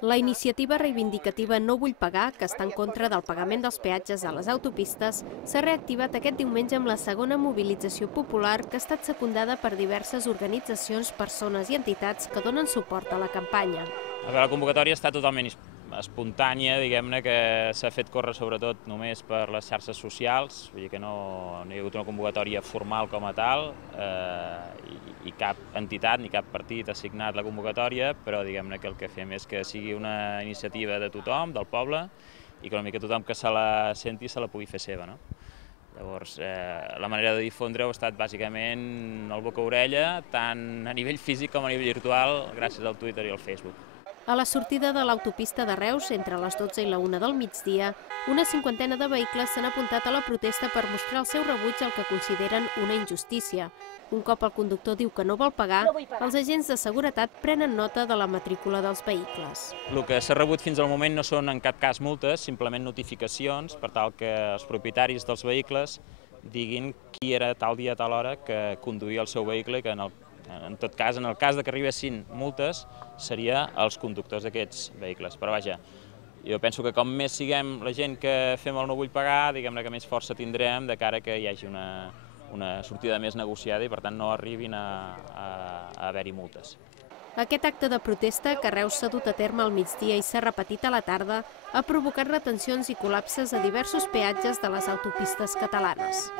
La iniciativa reivindicativa No Vull Pagar, que està en contra del pagament dels peatges a les autopistes, s'ha reactivat aquest diumenge amb la segona mobilització popular que ha estat secundada per diverses organitzacions, persones i entitats que donen suport a la campanya. La convocatòria està totalment espontània, diguem-ne, que s'ha fet córrer sobretot només per les xarxes socials, vull dir que no hi ha hagut una convocatòria formal com a tal, i cap entitat ni cap partit ha signat la convocatòria, però diguem-ne que el que fem és que sigui una iniciativa de tothom, del poble, i que una mica tothom que se la senti se la pugui fer seva, no? Llavors, la manera de difondre-ho ha estat bàsicament el boca-orella, tant a nivell físic com a nivell virtual, gràcies al Twitter i al Facebook. A la sortida de l'autopista de Reus, entre les 12 i la 1 del migdia, una cinquantena de vehicles s'han apuntat a la protesta per mostrar el seu rebuig al que consideren una injustícia. Un cop el conductor diu que no vol pagar, els agents de seguretat prenen nota de la matrícula dels vehicles. El que s'ha rebut fins al moment no són en cap cas multes, simplement notificacions per tal que els propietaris dels vehicles diguin qui era tal dia a tal hora que conduïa el seu vehicle i que en tot cas, en el cas que arribessin multes, seria els conductors d'aquests vehicles. Però vaja, jo penso que com més siguem la gent que fem el No Vull Pagar, diguem-ne que més força tindrem de cara que hi hagi una sortida més negociada i per tant no arribin a haver-hi multes. Aquest acte de protesta, que a Reus s'ha dut a terme al migdia i s'ha repetit a la tarda, ha provocat retencions i col·lapses a diversos peatges de les autopistes catalanes.